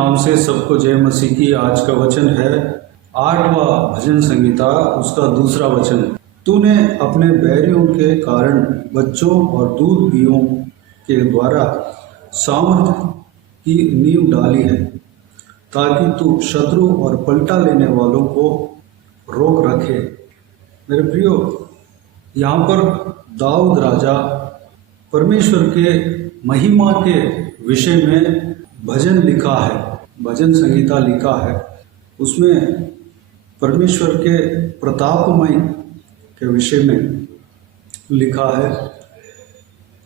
नाम से सबको जय मसीह की। आज का वचन है 8वां भजन संहिता, उसका दूसरा वचन। तूने अपने बैरियों के कारण बच्चों और दूध पियों के द्वारा सामर्थ की नींव डाली है, ताकि तू शत्रु और पलटा लेने वालों को रोक रखे। मेरे प्रियो, यहाँ पर दाऊद राजा परमेश्वर के महिमा के विषय में भजन लिखा है, भजन संहिता लिखा है। उसमें परमेश्वर के प्रतापमय के विषय में लिखा है,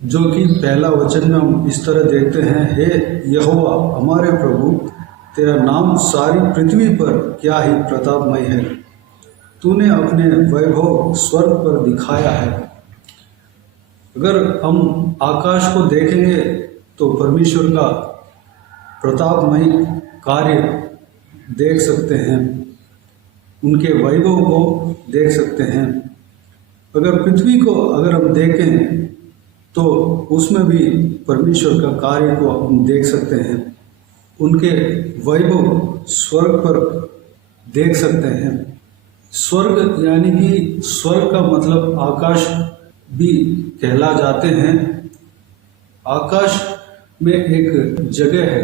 जो कि पहला वचन में हम इस तरह देखते हैं, हे यहोवा हमारे प्रभु, तेरा नाम सारी पृथ्वी पर क्या ही प्रतापमय है। तूने अपने वैभव स्वर्ग पर दिखाया है। अगर हम आकाश को देखेंगे तो परमेश्वर का प्रतापमय कार्य देख सकते हैं, उनके वैभव को देख सकते हैं। अगर पृथ्वी को अगर हम देखें तो उसमें भी परमेश्वर का कार्य को हम देख सकते हैं, उनके वैभव स्वर्ग पर देख सकते हैं। स्वर्ग यानी कि स्वर्ग का मतलब आकाश भी कहला जाते हैं। आकाश में एक जगह है,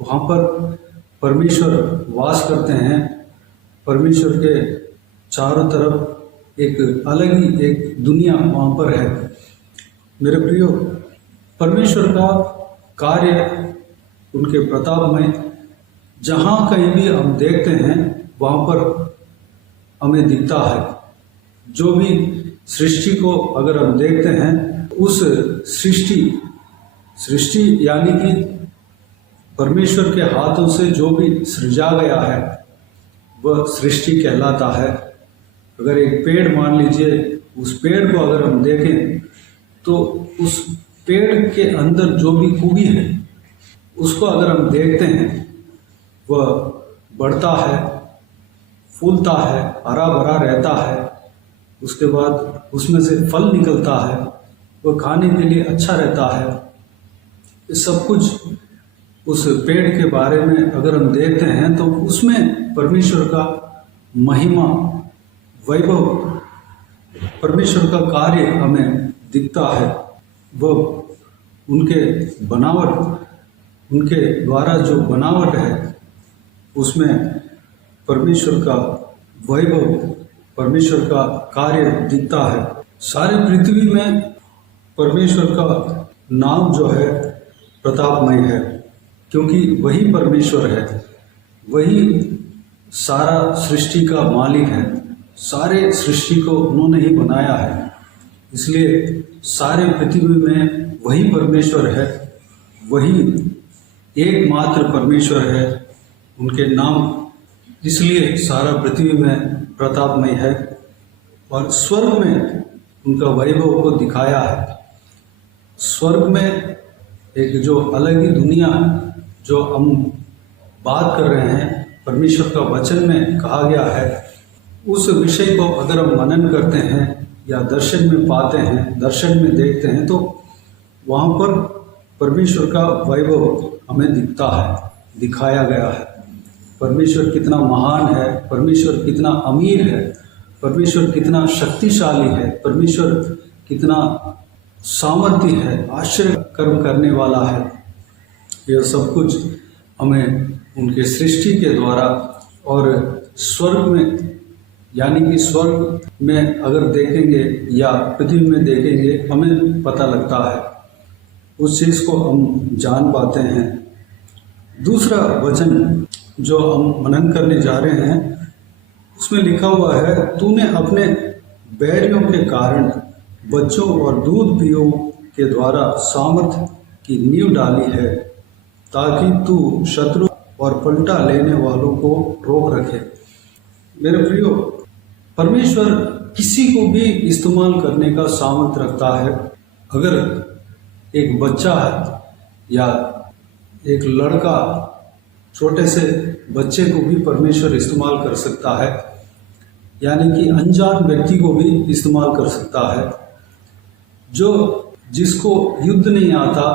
वहाँ पर परमेश्वर वास करते हैं। परमेश्वर के चारों तरफ एक अलग ही एक दुनिया वहाँ पर है। मेरे प्रियो, परमेश्वर का कार्य, उनके प्रताप में जहाँ कहीं भी हम देखते हैं वहाँ पर हमें दिखता है। जो भी सृष्टि को अगर हम देखते हैं, उस सृष्टि यानी कि परमेश्वर के हाथों से जो भी सृजा गया है वह सृष्टि कहलाता है। अगर एक पेड़ मान लीजिए, उस पेड़ को अगर हम देखें तो उस पेड़ के अंदर जो भी खूबी है उसको अगर हम देखते हैं, वह बढ़ता है, फूलता है, हरा भरा रहता है, उसके बाद उसमें से फल निकलता है, वह खाने के लिए अच्छा रहता है। ये सब कुछ उस पेड़ के बारे में अगर हम देखते हैं तो उसमें परमेश्वर का महिमा, वैभव, परमेश्वर का कार्य हमें दिखता है। वह उनके बनावट, उनके द्वारा जो बनावट है उसमें परमेश्वर का वैभव, परमेश्वर का कार्य दिखता है। सारी पृथ्वी में परमेश्वर का नाम जो है प्रतापमय है, क्योंकि वही परमेश्वर है, वही सारा सृष्टि का मालिक है। सारे सृष्टि को उन्होंने ही बनाया है, इसलिए सारे पृथ्वी में वही परमेश्वर है, वही एकमात्र परमेश्वर है। उनके नाम इसलिए सारा पृथ्वी में प्रतापमय है। और स्वर्ग में उनका वैभव को दिखाया है। स्वर्ग में एक जो अलग ही दुनिया जो हम बात कर रहे हैं, परमेश्वर का वचन में कहा गया है, उस विषय को अगर हम मनन करते हैं या दर्शन में पाते हैं, दर्शन में देखते हैं, तो वहाँ पर परमेश्वर का वैभव हमें दिखता है, दिखाया गया है। परमेश्वर कितना महान है, परमेश्वर कितना अमीर है, परमेश्वर कितना शक्तिशाली है, परमेश्वर कितना सामर्थ्य है, आश्चर्य कर्म करने वाला है। यह सब कुछ हमें उनके सृष्टि के द्वारा और स्वर्ग में यानी कि स्वर्ग में अगर देखेंगे या पृथ्वी में देखेंगे, हमें पता लगता है, उस चीज़ को हम जान पाते हैं। दूसरा वचन जो हम मनन करने जा रहे हैं, उसमें लिखा हुआ है, तूने अपने बैरियों के कारण बच्चों और दूध पियों के द्वारा सामर्थ की नींव डाली है, ताकि तू शत्रु और पलटा लेने वालों को रोक रखे। मेरे प्रियो, परमेश्वर किसी को भी इस्तेमाल करने का सामर्थ रखता है। अगर एक बच्चा है या एक लड़का, छोटे से बच्चे को भी परमेश्वर इस्तेमाल कर सकता है, यानी कि अनजान व्यक्ति को भी इस्तेमाल कर सकता है। जिसको युद्ध नहीं आता,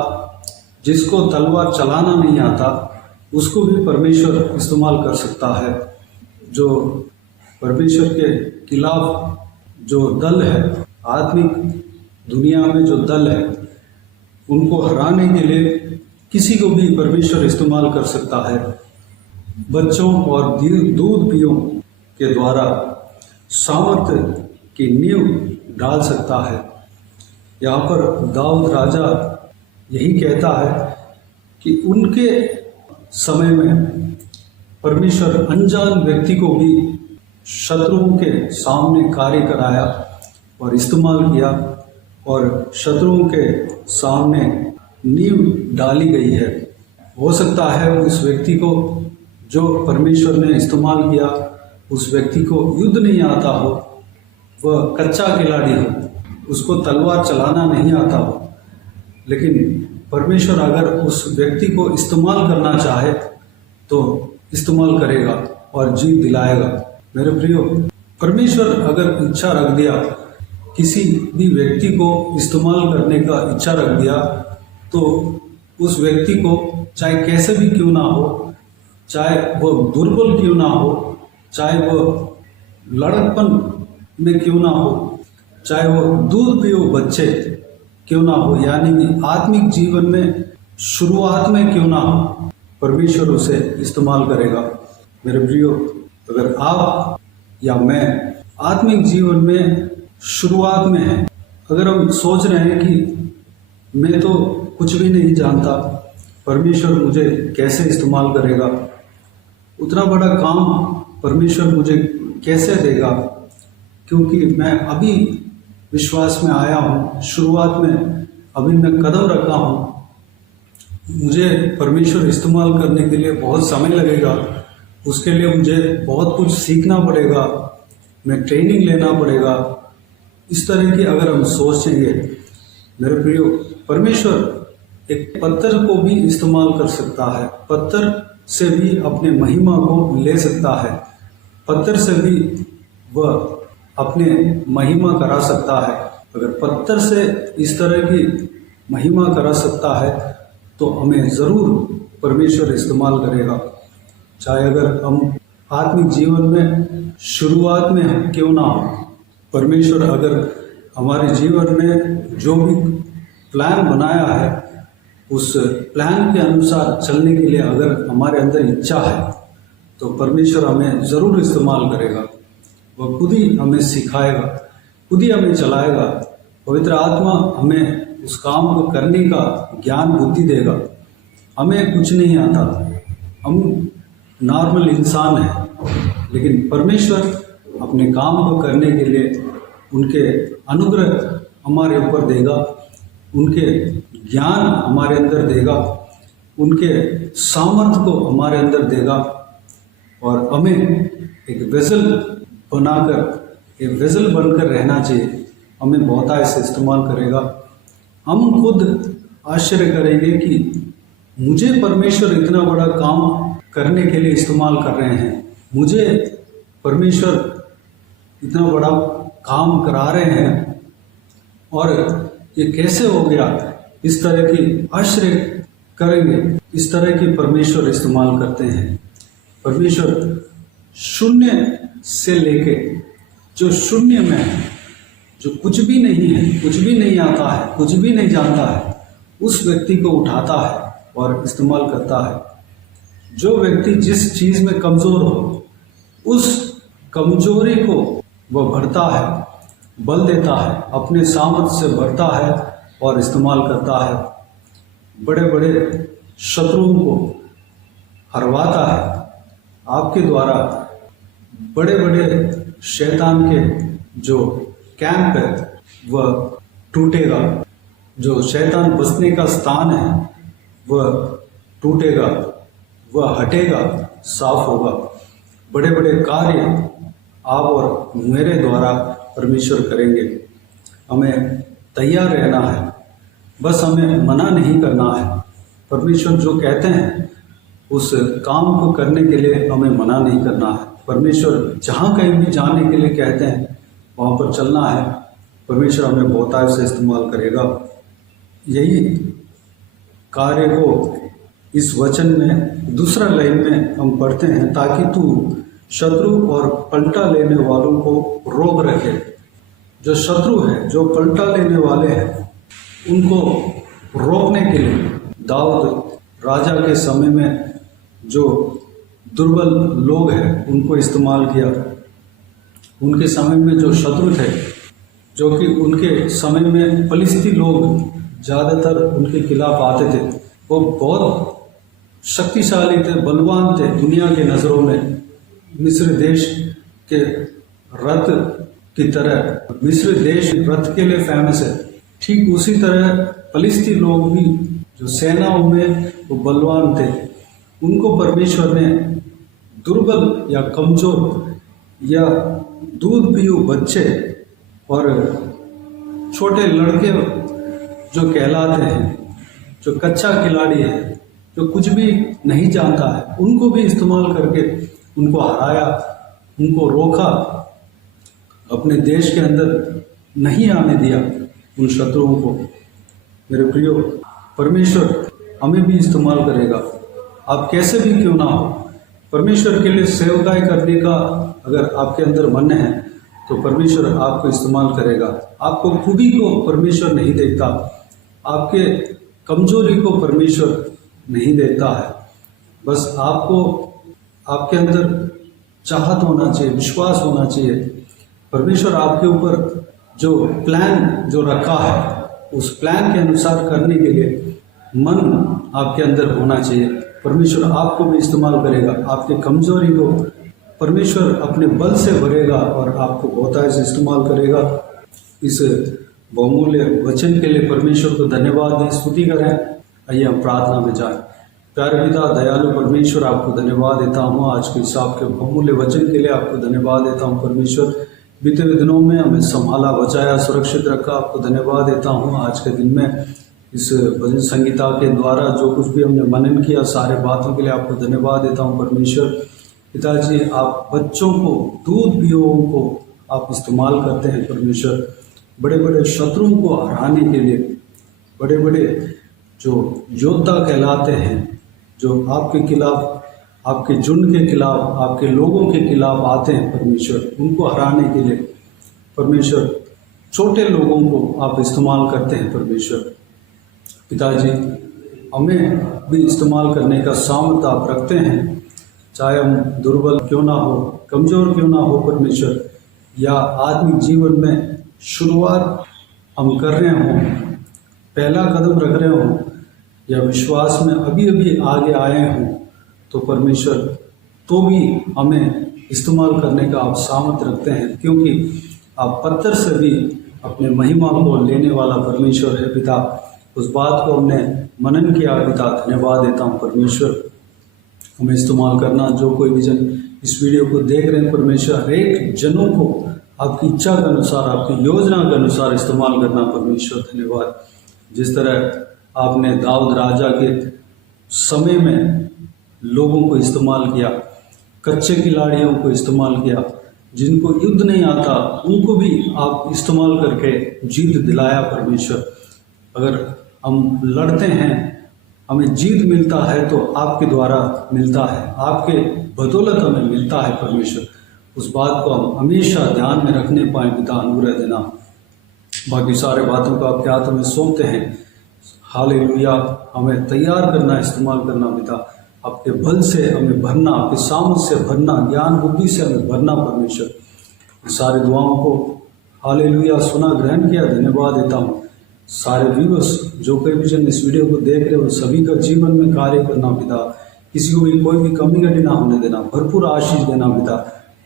जिसको तलवार चलाना नहीं आता, उसको भी परमेश्वर इस्तेमाल कर सकता है। जो परमेश्वर के खिलाफ जो दल है, आत्मिक दुनिया में जो दल है, उनको हराने के लिए किसी को भी परमेश्वर इस्तेमाल कर सकता है। बच्चों और दूध पियों के द्वारा सामर्थ्य की नींव डाल सकता है। यहाँ पर दाऊद राजा यही कहता है कि उनके समय में परमेश्वर अनजान व्यक्ति को भी शत्रुओं के सामने कार्य कराया और इस्तेमाल किया, और शत्रुओं के सामने नींव डाली गई है। हो सकता है उस व्यक्ति को जो परमेश्वर ने इस्तेमाल किया, उस व्यक्ति को युद्ध नहीं आता हो, वह कच्चा खिलाड़ी हो, उसको तलवार चलाना नहीं आता हो, लेकिन परमेश्वर अगर उस व्यक्ति को इस्तेमाल करना चाहे तो इस्तेमाल करेगा और जीत दिलाएगा। मेरे प्रियो, परमेश्वर अगर इच्छा रख दिया, किसी भी व्यक्ति को इस्तेमाल करने का इच्छा रख दिया, तो उस व्यक्ति को चाहे कैसे भी क्यों ना हो, चाहे वह दुर्बल क्यों ना हो, चाहे वह लड़कपन में क्यों ना हो, चाहे वह दूध पियो बच्चे क्यों ना हो, यानी कि आत्मिक जीवन में शुरुआत में क्यों ना हो, परमेश्वर उसे इस्तेमाल करेगा। मेरे प्रियो, अगर आप या मैं आत्मिक जीवन में शुरुआत में हैं, अगर हम सोच रहे हैं कि मैं तो कुछ भी नहीं जानता, परमेश्वर मुझे कैसे इस्तेमाल करेगा, उतना बड़ा काम परमेश्वर मुझे कैसे देगा, क्योंकि मैं अभी विश्वास में आया हूँ, शुरुआत में अभी मैं कदम रखा हूँ, मुझे परमेश्वर इस्तेमाल करने के लिए बहुत समय लगेगा, उसके लिए मुझे बहुत कुछ सीखना पड़ेगा, मैं ट्रेनिंग लेना पड़ेगा। इस तरह की अगर हम सोचेंगे, मेरे प्रियो, परमेश्वर एक पत्थर को भी इस्तेमाल कर सकता है, पत्थर से भी अपने महिमा को ले सकता है, पत्थर से भी वह अपने महिमा करा सकता है। अगर पत्थर से इस तरह की महिमा करा सकता है तो हमें ज़रूर परमेश्वर इस्तेमाल करेगा। चाहे अगर हम आत्मिक जीवन में शुरुआत में क्यों ना हो, परमेश्वर अगर हमारे जीवन में जो भी प्लान बनाया है, उस प्लान के अनुसार चलने के लिए अगर हमारे अंदर इच्छा है, तो परमेश्वर हमें ज़रूर इस्तेमाल करेगा। वह खुद ही हमें सिखाएगा, खुद ही हमें चलाएगा। पवित्र आत्मा हमें उस काम को करने का ज्ञान बुद्धि देगा। हमें कुछ नहीं आता, हम नॉर्मल इंसान हैं, लेकिन परमेश्वर अपने काम को करने के लिए उनके अनुग्रह हमारे ऊपर देगा, उनके ज्ञान हमारे अंदर देगा, उनके सामर्थ्य को हमारे अंदर देगा, और हमें एक वेसल बनाकर, एक वेसल बनकर रहना चाहिए। हमें बहुत ऐसे इस्तेमाल करेगा। हम खुद आश्चर्य करेंगे कि मुझे परमेश्वर इतना बड़ा काम करने के लिए इस्तेमाल कर रहे हैं, मुझे परमेश्वर इतना बड़ा काम करा रहे हैं, और ये कैसे हो गया। इस तरह की आश्चर्य करेंगे। इस तरह की परमेश्वर इस्तेमाल करते हैं। परमेश्वर शून्य से लेके, जो शून्य में है, जो कुछ भी नहीं है, कुछ भी नहीं आता है, कुछ भी नहीं जानता है, उस व्यक्ति को उठाता है और इस्तेमाल करता है। जो व्यक्ति जिस चीज़ में कमज़ोर हो, उस कमजोरी को वह भरता है, बल देता है, अपने सामर्थ्य से भरता है और इस्तेमाल करता है। बड़े बड़े शत्रुओं को हरवाता है आपके द्वारा। बड़े बड़े शैतान के जो कैंप है वह टूटेगा, जो शैतान बसने का स्थान है वह टूटेगा, वह हटेगा, साफ होगा। बड़े बड़े कार्य आप और मेरे द्वारा परमेश्वर करेंगे। हमें तैयार रहना है, बस हमें मना नहीं करना है। परमेश्वर जो कहते हैं उस काम को करने के लिए हमें मना नहीं करना है। परमेश्वर जहाँ कहीं भी जाने के लिए कहते हैं वहाँ पर चलना है। परमेश्वर हमें बहुतायत से इस्तेमाल करेगा। यही कार्य को इस वचन में दूसरा लाइन में हम पढ़ते हैं, ताकि तू शत्रु और पलटा लेने वालों को रोक रखे। जो शत्रु है, जो पलटा लेने वाले हैं, उनको रोकने के लिए दाऊद राजा के समय में जो दुर्बल लोग हैं उनको इस्तेमाल किया। उनके समय में जो शत्रु थे, जो कि उनके समय में फलिस्ती लोग ज़्यादातर उनके खिलाफ आते थे, वो बहुत शक्तिशाली थे, बलवान थे दुनिया के नज़रों में। मिस्र देश के रथ की तरह, मिस्र देश रथ के लिए फेमस है, ठीक उसी तरह फलिस्ती लोग भी जो सेनाओं में वो बलवान थे, उनको परमेश्वर ने दुर्बल या कमजोर या दूध पीऊ बच्चे और छोटे लड़के जो कहलाते हैं, जो कच्चा खिलाड़ी है, जो कुछ भी नहीं जानता है, उनको भी इस्तेमाल करके उनको हराया, उनको रोका, अपने देश के अंदर नहीं आने दिया उन शत्रुओं को। मेरे प्रियो, परमेश्वर हमें भी इस्तेमाल करेगा। आप कैसे भी क्यों ना हो, परमेश्वर के लिए सेवकाई करने का अगर आपके अंदर मन है तो परमेश्वर आपको इस्तेमाल करेगा। आपको खूबी को परमेश्वर नहीं देखता, आपके कमजोरी को परमेश्वर नहीं देखता है। बस आपको आपके अंदर चाहत होना चाहिए, विश्वास होना चाहिए। परमेश्वर आपके ऊपर जो प्लान जो रखा है, उस प्लान के अनुसार करने के लिए मन आपके अंदर होना चाहिए। परमेश्वर आपको भी इस्तेमाल करेगा, आपके कमजोरी को परमेश्वर अपने बल से भरेगा और आपको बहुतायत से इस्तेमाल करेगा। इस बहुमूल्य वचन के लिए परमेश्वर को धन्यवाद दें, स्तुति करें। आइए हम प्रार्थना में जाएं। प्यारे पिता दयालु परमेश्वर, आपको धन्यवाद देता हूँ आज के हिसाब के बहुमूल्य वचन के लिए। आपको धन्यवाद देता हूँ परमेश्वर, बीते हुए दिनों में हमें संभाला, बचाया, सुरक्षित रखा। आपको धन्यवाद देता हूँ आज के दिन में इस भजन संगीता के द्वारा जो कुछ भी हमने मनन किया, सारे बातों के लिए आपको धन्यवाद देता हूँ परमेश्वर। पिताजी, आप बच्चों को, दूध पीओं को आप इस्तेमाल करते हैं परमेश्वर, बड़े बड़े शत्रुओं को हराने के लिए। बड़े बड़े जो योद्धा कहलाते हैं, जो आपके खिलाफ, आपके झुंड के खिलाफ, आपके लोगों के खिलाफ आते हैं परमेश्वर, उनको हराने के लिए परमेश्वर छोटे लोगों को आप इस्तेमाल करते हैं परमेश्वर। पिताजी, हमें भी इस्तेमाल करने का सामर्थ्य आप रखते हैं, चाहे हम दुर्बल क्यों ना हो, कमज़ोर क्यों ना हो परमेश्वर, या आत्मिक जीवन में शुरुआत हम कर रहे हों, पहला कदम रख रहे हों, या विश्वास में अभी अभी आगे आए हों, तो परमेश्वर तो भी हमें इस्तेमाल करने का आप सामर्थ्य रखते हैं, क्योंकि आप पत्थर से भी अपने महिमा को लेने वाला परमेश्वर है पिता। उस बात को हमने मनन किया पिता, धन्यवाद देता हूँ परमेश्वर। हमें इस्तेमाल करना, जो कोई भी जन इस वीडियो को देख रहे हैं परमेश्वर, हर एक जनों को आपकी इच्छा के अनुसार, आपकी योजना के अनुसार इस्तेमाल करना परमेश्वर। धन्यवाद। जिस तरह आपने दाऊद राजा के समय में लोगों को इस्तेमाल किया, कच्चे खिलाड़ियों को इस्तेमाल किया, जिनको युद्ध नहीं आता उनको भी आप इस्तेमाल करके जीत दिलाया परमेश्वर। अगर हम लड़ते हैं, हमें जीत मिलता है तो आपके द्वारा मिलता है, आपके बदौलत हमें मिलता है परमेश्वर। उस बात को हम हमेशा ध्यान में रखने पाए पिता, अनुग्रह देना। बाकी सारे बातों को आपके हाथों में सौंपते हैं। हालेलुया। हमें तैयार करना, इस्तेमाल करना पिता, आपके बल से हमें भरना, आपके सामर्थ से भरना, ज्ञान बुद्धि से हमें भरना परमेश्वर। सारी दुआओं को हालेलुया सुना, ग्रहण किया, धन्यवाद देता हूँ। सारे व्यूअर्स जो कोई भी जन इस वीडियो को देख रहे हो, सभी का जीवन में कार्य करना पिता, किसी को भी कोई भी कमी घटी ना होने देना, भरपूर आशीष देना पिता।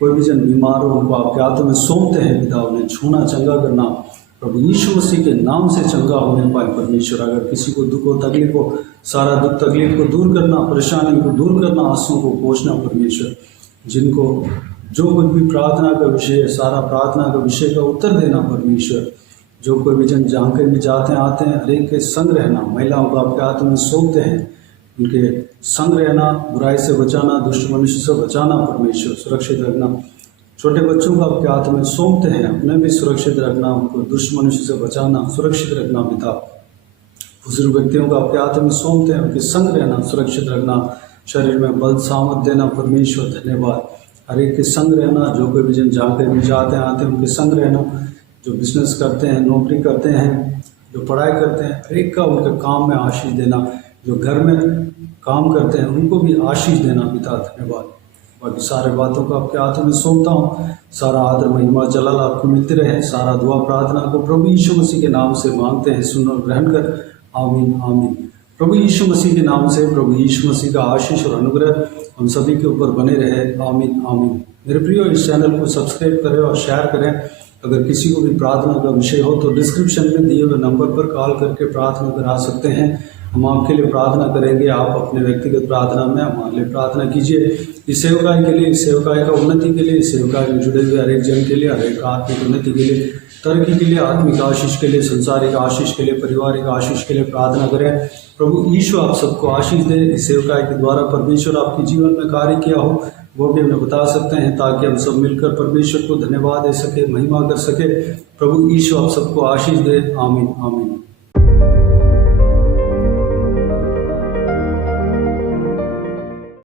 कोई भी जन बीमार हो उनको आपके हाथों में सौंपते हैं पिता, उन्हें छूना, चंगा करना प्रभु यीशु मसीह के नाम से चंगा होने पाए परमेश्वर। अगर किसी को दुख हो, तकलीफ हो, सारा दुख तकलीफ को दूर करना, परेशानी को दूर करना, आंसुओं को पोंछना परमेश्वर। जिनको जो कुछ भी प्रार्थना का विषय है, सारा प्रार्थना का विषय का उत्तर देना परमेश्वर। जो कोई भी जन जहाँ कहीं भी जाते हैं आते हैं, हर एक के संग रहना। महिलाओं को आपके हाथ में सौंपते हैं, उनके संग रहना, बुराई से बचाना, दुष्ट मनुष्य से बचाना परमेश्वर, सुरक्षित रखना। छोटे बच्चों को आपके हाथ में सौंपते हैं, अपने भी सुरक्षित रखना, उनको दुष्ट मनुष्य से बचाना, सुरक्षित रखना पिता। बुजुर्ग व्यक्तियों को आपके हाथों में सौंपते हैं, उनके संग रहना, सुरक्षित रखना, शरीर में बल सामर्थ देना। परमेश्वर धन्यवाद। हर एक के संग रहना, जो कोई भी जन जहाँ कहीं भी जाते हैं आते हैं उनके संग रहना, जो बिजनेस करते हैं, नौकरी करते हैं, जो पढ़ाई करते हैं, हर एक का उनके काम में आशीष देना। जो घर में काम करते हैं उनको भी आशीष देना। पिता धन्यवाद। बाकी सारे बातों को आपके हाथों में सौंपता हूँ। सारा आदर महिमा जलाल आपको मिलते रहे। सारा दुआ प्रार्थना को प्रभु यीशु मसीह के नाम से मांगते हैं, सुन और ग्रहण कर। आमीन आमीन। प्रभु यीशु मसीह के नाम से प्रभु यीशु मसीह का आशीष और अनुग्रह हम सभी के ऊपर बने रहे। आमीन आमीन। मेरे प्रियो, इस चैनल को सब्सक्राइब करें और शेयर करें। अगर किसी को भी प्रार्थना का विषय हो तो डिस्क्रिप्शन में दिए हुए नंबर पर कॉल करके प्रार्थना करा सकते हैं। हम आपके लिए प्रार्थना करेंगे। आप अपने व्यक्तिगत प्रार्थना में हमारे लिए प्रार्थना कीजिए। इस सेवकाई के लिए, इस सेवकाई का उन्नति के लिए, इस सेवकाई में जुड़े हुए हर एक जन के लिए, हर एक आत्मिक उन्नति के लिए, तरक्की के लिए, आत्मिक आशीष के लिए, संसारिक आशीष के लिए, पारिवारिक आशीष के लिए प्रार्थना करें। प्रभु यीशु आप सबको आशीष दे। इस सेवकाई के द्वारा परमेश्वर आपके जीवन में कार्य किया हो वो भी हमें बता सकते हैं, ताकि हम सब मिलकर परमेश्वर को धन्यवाद दे सके, महिमा कर सके। प्रभु यीशु आप सबको आशीष दे। आमीन आमीन।